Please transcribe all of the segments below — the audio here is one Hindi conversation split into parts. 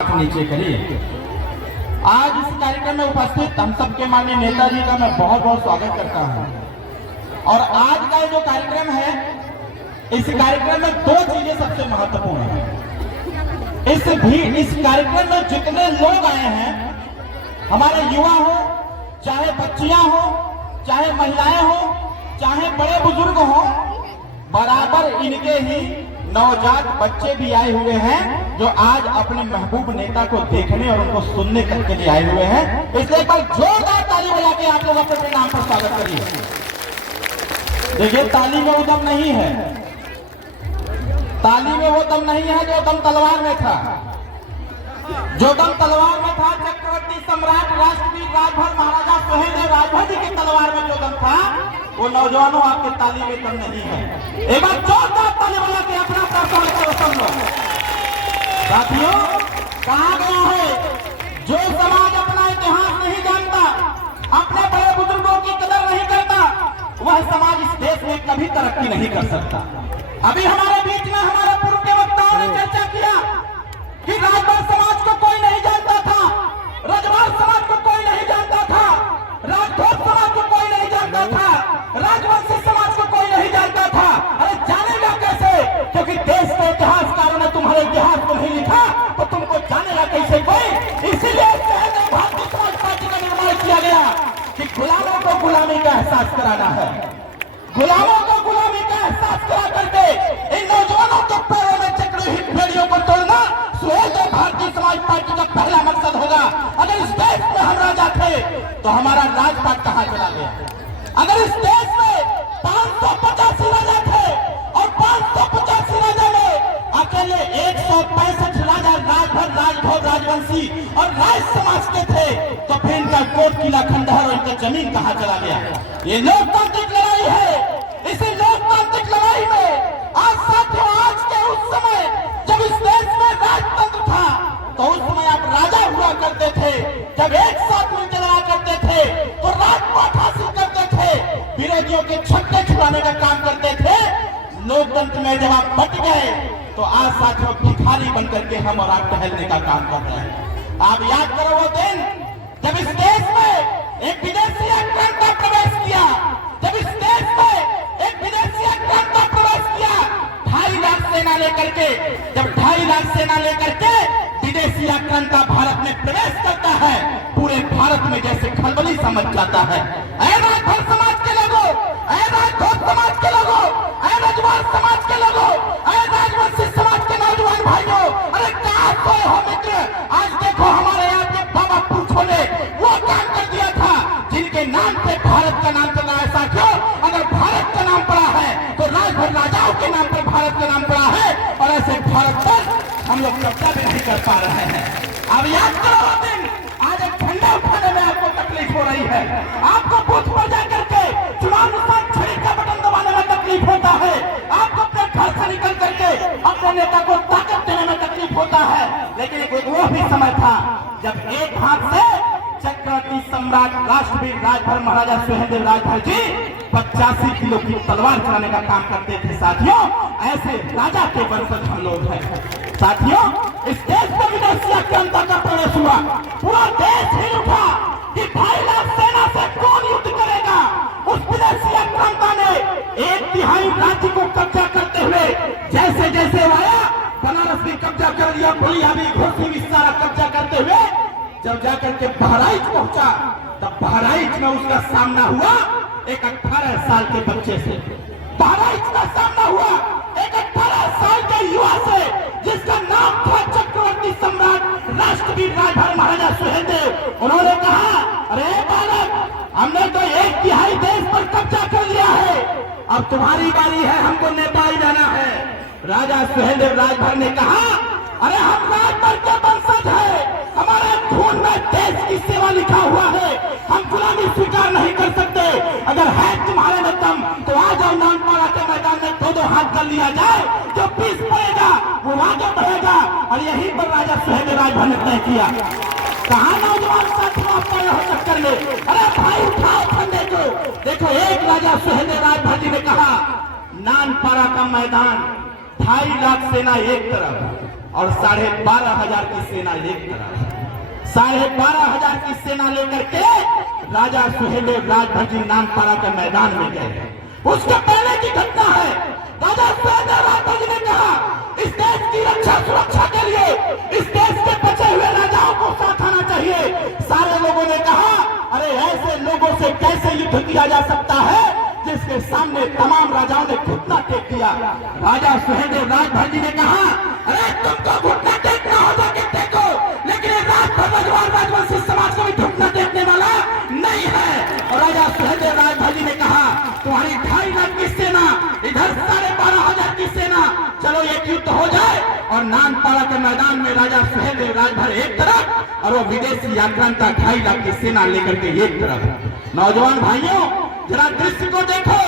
नीचे करिए। आज इस कार्यक्रम में उपस्थित हम सबके माननीय नेताजी का मैं बहुत बहुत स्वागत करता हूं। और आज का जो कार्यक्रम है, इस कार्यक्रम में दो चीजें सबसे महत्वपूर्ण है। इस कार्यक्रम में जितने लोग आए हैं, हमारे युवा हो, चाहे बच्चियां हो, चाहे महिलाएं हो, चाहे बड़े बुजुर्ग हो, बराबर इनके ही नवजात बच्चे भी आए हुए हैं जो आज अपने महबूब नेता को देखने और उनको सुनने तक के लिए आए हुए हैं। इसलिए एक बार जोरदार ताली बजा के आप लोग अपने नाम पर स्वागत करिए। देखिए, ताली में वो दम नहीं है, ताली में वो दम नहीं है जो दम तलवार में था। जो दम तलवार में था, चक्रवर्ती सम्राट राष्ट्रवीर राजभर महाराजा सुहेलदेव राजभर जी की तलवार में जो दम था, वो नौजवानों आपके ताली में दम नहीं है। एक बार जोरदार ताली बजा के अपना साथियों, कहा गया है जो समाज अपना इतिहास नहीं जानता, अपने बड़े बुजुर्गों की कदर नहीं करता, वह समाज इस देश में कभी तरक्की नहीं कर सकता। अभी हमारे बीच में हमारे पूर्व के वक्ताओं ने चर्चा किया कि राजभर समाज को कोई नहीं जानता था, रजवाड़ समाज को कोई नहीं जानता था, राजपूत समाज को कोई नहीं जानता था, राजवंशी समाज को कोई नहीं जानता था। अरे जानेगा कैसे? क्योंकि देश के इतिहासकारों ने तुम्हारे इतिहास को नहीं लिखा, तो तुमको जानेगा कैसे कोई? इसीलिए भारतीय समाज पार्टी का निर्माण किया गया कि गुलामों को गुलामी का एहसास कराना है। गुलामों को गुलामी का एहसास करा करके इन नौजवानों के पैरों में चक्रव्यूह भेड़ियों को तोड़ना सुहेलदेव भारतीय समाज पार्टी का पहला मकसद होगा। अगर इस देश में हम राजा थे तो हमारा राजपाट कहां चला गया? अगर इस देश में 585 राजा थे और 585 राजा में अकेले 165 राजा राजभर राजभोग राजवंशी और राज समाज के थे, तो फिर इनका कोट किला खंडहर और इनका जमीन कहां चला गया? ये लोकतांत्रिक लड़ाई है। इसी लोकतांत्रिक लड़ाई में आज साथियों, आज के उस समय जब इस देश में राजतंत्र था, तो उस समय आप राजा हुआ करते थे। जब एक साथ मिलकर लड़ा करते थे तो राजपाट हासिल करते थे, विरोधियों के छक्के छुड़ाने का काम करते थे। लोकतंत्र में जब आप बट गए तो आज साथियों भिखारी बनकर के हम और आप टहलने का काम कर रहे हैं। आप याद करो वो दिन जब इस देश में एक विदेशी आक्रांता प्रवेश किया, जब इस देश में एक विदेशी आक्रांता प्रवेश किया 2.5 लाख सेना लेकर के, जब 2.5 लाख सेना लेकर के विदेशी आक्रांता भारत में प्रवेश करता है, पूरे भारत में जैसे खलबली समझ जाता है। ऐ राजभर समाज के लोगों, ऐ राजपूत समाज के लोगों, ऐ रजवाड़ समाज के लोगों, ऐ राजवंशी समाज के नौजवान भाइयों, अरे कहां सोए हो मित्र? आज देखो हमारे यहाँ के बाबा पुरखों ने वो काम कर दिया था जिनके नाम पे भारत का नाम चला है। साथियों, अगर भारत का नाम पड़ा है तो राजभर राजाओं के नाम पर भारत का नाम पड़ा है, और ऐसे भारत पर हम लोग कब्जा भी नहीं कर पा रहे हैं। अब याद करो वो दिन, आज एक झंडा उठाने में आपको तकलीफ हो रही है, आपको बूथ पर जाकर के चुनाव निशान छड़ी का बटन दबाने में तकलीफ होता है, आपको अपने घर से निकल करके अपने नेता को ताकत देने में तकलीफ होता है। लेकिन एक वो भी समय था जब एक हाथ से चक्रवर्ती सम्राट राष्ट्रवीर राजभर महाराजा सुहेलदेव राजभर जी 85 किलो की तलवार चलाने का काम करते थे। साथियों, ऐसे राजा के वंशज हम लोग हैं। साथियों, इस देश में विदेशी आक्रांता का प्रवेश हुआ, पूरा देश हिल उठा कि 2.5 लाख सेना से कौन युद्ध करेगा। उस विदेशी आक्रांता ने 1/3 राज्य को कब्जा करते हुए जैसे जैसे आया, बनारस भी कब्जा कर लिया, बलिया भी, घोसी भी सारा कब्जा करते हुए जब जाकर के बहराइच पहुंचा, तब बहराइच में उसका सामना हुआ एक 18 साल के बच्चे से। बहराइच का सामना हुआ एक 18 साल के युवा से, जिसका नाम था चक्रवर्ती सम्राट राष्ट्रवीर राजभर महाराजा सुहेलदेव। उन्होंने कहा, अरे बालक, हमने तो 1/3 देश पर कब्जा कर लिया है, अब तुम्हारी बारी है, हमको नेपाल जाना है। राजा सुहेलदेव राजभर ने कहा, अरे हम राजभर के वंशज है, हमारे खून में देश की सेवा लिखा हुआ है, हम गुलामी स्वीकार नहीं कर सकते। अगर है तुम्हारे में दम तो आ जाओ, नानपाड़ा के मैदान में 2-2 हाथ कर लिया जाए, जो पीस पड़ेगा वो आगे बढ़ेगा। और यहीं पर राजा सुहेलदेव राजभर ने तय किया। कहा नौजवान साथियों आप पड़े हो चक्कर में? अरे भाई उठाओ फंदे को। देखो, एक राजा सुहेलदेव राजभर जी ने कहा, नानपाड़ा का मैदान 2.5 लाख सेना एक तरफ, और 12,500 की सेना एक तरफ, 12,500 की सेना लेकर के राजा सुहेलदेव राजभर जी नानपारा के मैदान में गए। उसके पहले की घटना है, राजा सुहेलदेव राजभर जी ने कहा इस देश की रक्षा सुरक्षा के लिए इस देश के बचे हुए राजाओं को साथ आना चाहिए। सारे लोगों ने कहा अरे ऐसे लोगों से कैसे युद्ध किया जा सकता है जिसके सामने तमाम राजाओं ने घुटना टेक दिया। राजा सुहेलदेव राजभर जी ने कहा अरे तुमको घुटना टेकना होगा कि टेको, लेकिन राजवंशी समाज को भी घुटना टेकने वाला नहीं है। और राजा सुहेलदेव राजभर जी ने कहा तुम्हारी 2.5 लाख की सेना इधर 12,500 की सेना, चलो एक युद्ध हो जाए। और नानपारा के मैदान में राजा सुहेलदेव राजभर एक तरफ और वो विदेशी आक्रांता 2.5 लाख की सेना लेकर के एक तरफ। नौजवान भाइयों जरा दृश्य को देखो,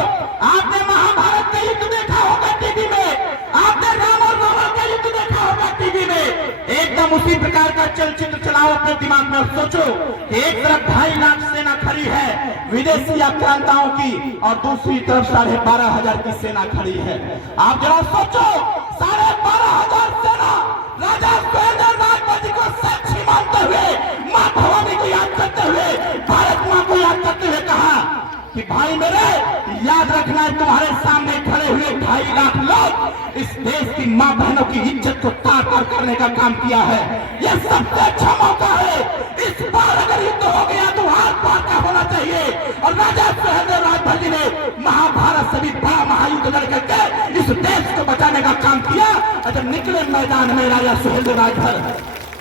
आपने महाभारत का युद्ध देखा होगा टीवी में, आपने राम और रावण का युद्ध देखा होगा टीवी में, एकदम उसी प्रकार का चलचित्र चलाओ अपने दिमाग में और सोचो कि एक तरफ 2.5 लाख सेना खड़ी है विदेशी आक्रांताओं की और दूसरी तरफ 12,500 की सेना खड़ी है। आप जरा सोचो 12,500 सेना राजा सुहेलदेव राजभर जी को साक्षी मानते हुए, मां भवानी को याद करते हुए, भारत मां को याद करते हुए कहा कि भाई मेरे याद रखना है तुम्हारे सामने खड़े हुए 2.5 लाख लोग इस देश की मां बहनों की इज्जत को तार-तार करने का काम किया है। यह सबसे अच्छा मौका है, इस बार अगर युद्ध हो गया तो हाथ पार का होना चाहिए। और राजा सुहेलदेव राजभर जी ने महाभारत से भी बड़ा महायुद्ध लड़ करके इस देश को बचाने का काम किया। और जब निकले मैदान में राजा सुहेलदेव राजभर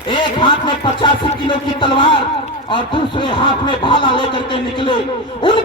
एक हाथ में 85 किलो की तलवार और दूसरे हाथ में भाला लेकर के निकले। उन